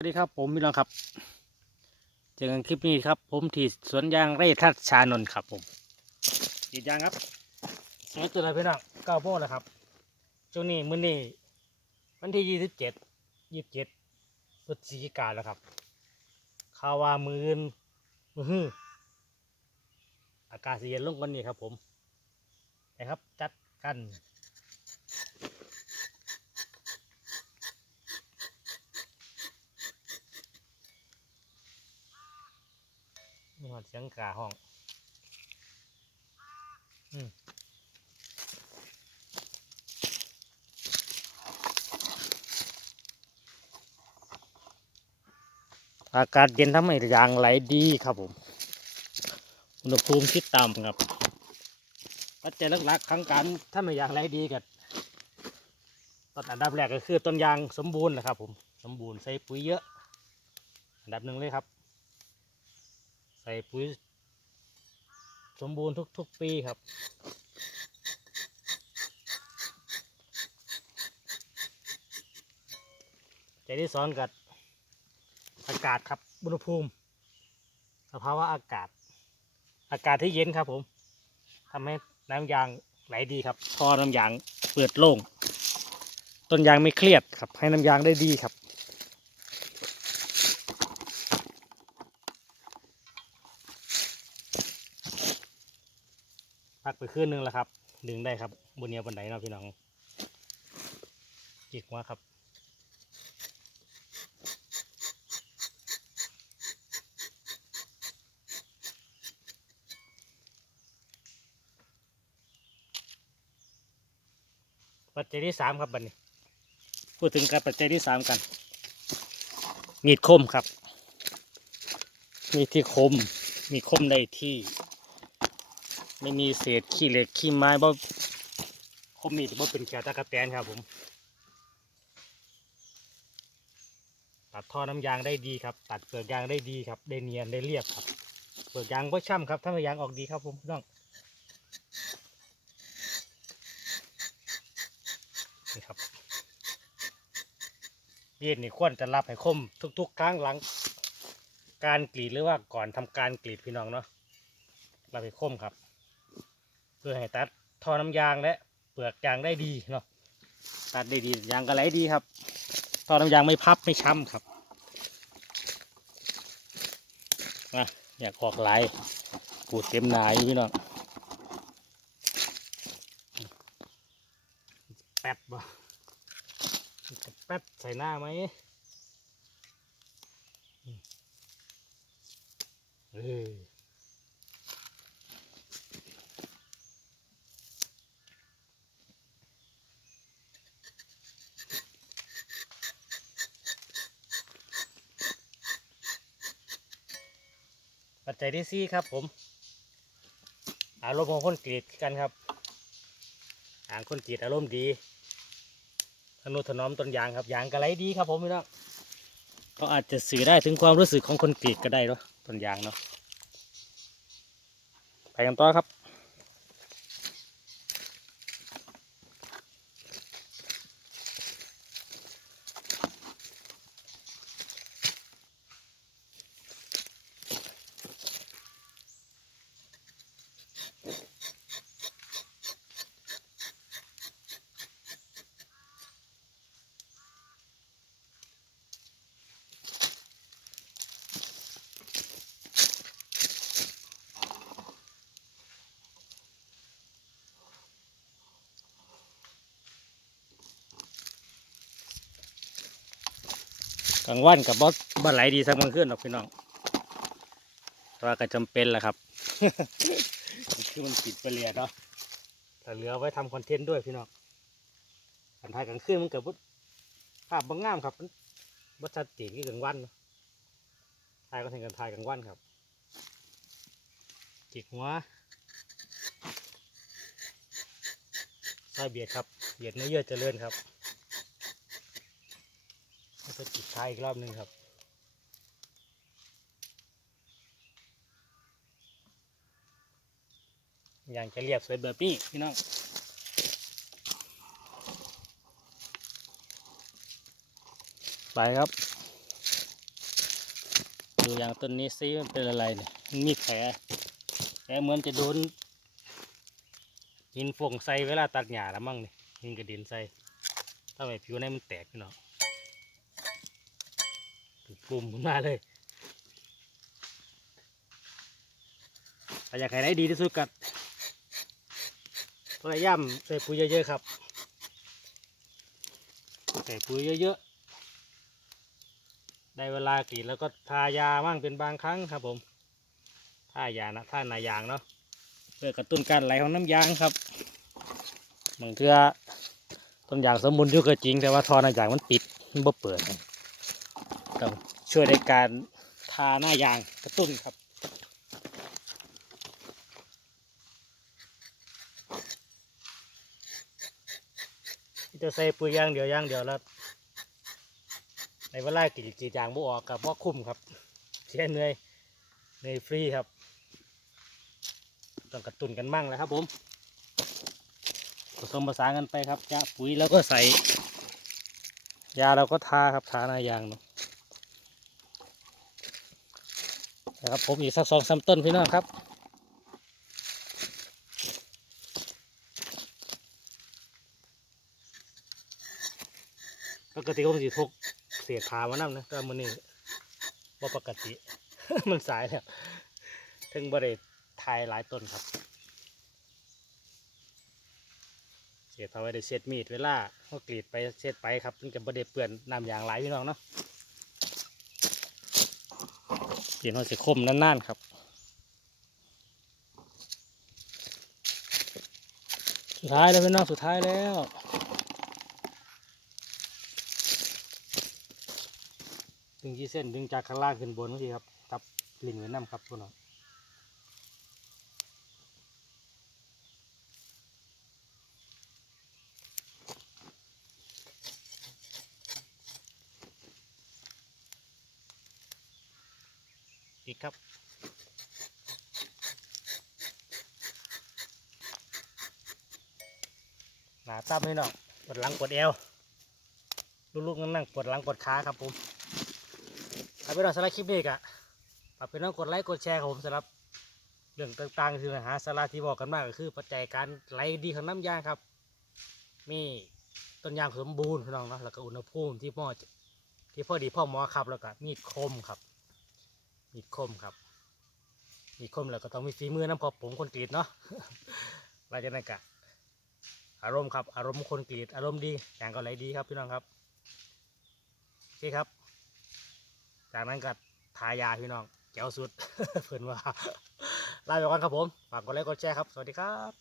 สวัสดีครับผมพี่น้องครับเจอกันคลิปนี้ครับ ผมที่สวนยางไร่ทัดชานนท์ครับผมกรีดยางครับสวยตัวเลยพี่น้องเก้าโพดแล้วครับช่วงนี้มื้อนี้วันที่ยี่สิบเจ็ดยี่สิบเจ็ดพฤศจิกาแล้วครับข่าวว่ามืออื่นมือฮื้ออากาศเย็นลงกว่านี้ครับผมนะครับจัดกัน อดเสียงกาห้องอืมอากาศเย็นทำให้ยางไหลดีครับผม อุณหภูมิที่ต่ำครับ ปัจจัยหลักๆของการถ้าไม่ยางไหลดีกันตอนอันดับแรกก็คือต้นยางสมบูรณ์นะครับผม สมบูรณ์ใส่ปุ๋ยเยอะ อันดับหนึ่งเลยครับ ส่ปุ๋ยสมบูรณ์ทุก ๆ ปีครับ ใจที่สองกับอากาศครับอุณหภูมิ สภาวะอากาศ อากาศที่เย็นครับผมทำให้น้ำยางไหลดีครับท่อน้ำยางเปิดโล่ง ต้นยางไม่เครียดครับ ให้น้ำยางได้ดีครับ พักไปคืนนึงแล้วครับ ดึงได้ครับบนเนียบนไดเนาะพี่น้องจิกว่าครับปัจจัยที่สามครับบัดนี้ พูดถึงการปัจจัยที่สามกัน มีดคมครับ มีที่คม มีคมได้ที่ ไม่มีเศษขี้เหล็กขี้ไม้บ่คมมีดบ่เป็นแค่ตะกะแตนครับผม ตัดท่อน้ำยางได้ดีครับ ตัดเปลือกยางได้ดีครับ ได้เนียนได้เรียบครับ เปลือกยางก็ช่ำครับถ้าไม่ยางออกดีครับผมพี่น้องนี่ครับเย็นนี่ควรจะรับให้คมทุก ๆ ครั้งหลัง การกรีดหรือว่าก่อนทำการกรีดพี่น้องเนาะรับให้คมครับ พื่อให้ตัดท่อน้ำยางและเปลือกยางได้ดีเนาะตัดได้ดียางก็ไหลดีครับท่อน้ำยางไม่พับไม่ช้ำครับมาอยากออกไหลายปูดเต็มหนาอยู่พี่น้องแป๊บบ่จะแป๊บใส่หน้าไหมอืมเออ ใจที่ซี่ครับผม อารมณ์ของคนกรีดกันครับอ่างคนกรีดอารมณ์ดีธนุถนอมต้นยางครับยางกระไรดีครับผมพี่น้องก็อาจจะสื่อได้ถึงความรู้สึกของคนกรีดก็ได้เนาะต้นยางเนาะไปกันต่อครับ กลางวันกับบอสบ้านไหลดีสักมันขึ้นหรอกพี่น้องว่าก็จำเป็นแหละครับ คือมันปิดไปเรียดเนาะแต่เหลือไว้ทำคอนเทนต์ด้วยพี่น้องการถ่ายกลางคืนมันเกิดภาพบางงามครับมันบัชัดเจนที่กลางวันเนาะถ่ายก็เห็นกันถ่ายกลางวันครับจิกหัวใส่เบียดครับ เบียดเนื้อเยื่อเจริญครับ แล้วก็จิกท้ายอีกรอบหนึ่งครับอย่างจะเรียบสวยแบบนี้พี่น้องไปครับดูอย่างต้นนี้ซิมันเป็นอะไรเนี่ยมันมีแผลแผลเหมือนจะโดนหินฝงใส่เวลาตัดหญ้าแล้วมั่งนี่หินกระเด็นใส่ทำไมผิวในมันแตกพี่น้อง ปุ่มขึ้นมาเลยถ้าอยากให้ได้ดีที่สุดกับพยายามใส่ปุ๋ยเยอะๆครับ ใส่ปุ๋ยเยอะๆ ได้เวลากรีดแล้วก็ทายามั่งเป็นบางครั้งครับผม ทายานะท่านายางเนาะ เพื่อกระตุ้นการไหลของน้ำยางครับ บางเทื่อต้นยางสมบูรณ์อยู่ก็จริงแต่ว่าทอน้ำยางมันปิดมันบ่เปิด ต้องช่วยในการทาหน้ายางกระตุ้นครับจะใส่ปุ๋ยยางเดียวยางเดียวแล้วในเวลากรีดกรีดยางบ่ออกกับว่าคุ้มครับเสียเหนื่อยเหนื่อยฟรีครับต้องกระตุ้นกันมั่งแล้วครับผมผสมผสานกันไปครับยาปุ๋ยแล้วก็ใส่ ยาเราก็ทาครับทาหน้ายางเนาะ นะครับผมอีกสักสองสามต้นพี่น้องครับปกติผมสิทกเสียขามานั่นะแต่มันนี่ว่าปกติ มันสายแล้วถึงบริทายหลายต้นครับ เสียทาไว้ได้เช็ดมีดเวลาเขากรีดไปเช็ดไปครับมันจะบริเปื่อนน้ำยางหลายพี่น้องเนาะ กรีดเขาสีคมนั่นๆครับสุดท้ายแล้วพี่น้องสุดท้ายแล้วดึงที่เส้นดึงจากข้างล่างขึ้นบนนี่ครับ ตับกลิ่นไว้น้ำครับพวกน้อง อีกครับ หนาตั้มให้น้องปวดหลังปวดเอวลูกๆนั่งปวดหลังปวดขาครับผมถ้าเป็นเราสาระคลิปนี้กะฝากเป็นน้องกดไลค์กดแชร์ครับผมสำหรับเรื่องต่างๆคือหาสาระที่บอกกันมากก็คือปัจจัยการไหลดีของน้ำยางครับ มีต้นยางสมบูรณ์พี่น้องเนาะแล้วก็อุณหภูมิที่พอที่พอดีพ่อหมอครับแล้วก็มีดคมครับ มีคมครับ มีคมแล้วก็ต้องมีฝีมือน้ำพอผมคนกรีดเนาะหลังจากนั้นก็อารมณ์ครับ อารมณ์คนกรีด อารมณ์ดีอย่างก็ไหลดีครับพี่น้องครับโอเคครับ จากนั้นก็ทายาพี่น้องแก้วสุดเพื่อนว่าลาไปก่อนครับผม ฝากกดไลค์กดแชร์ครับ สวัสดีครับ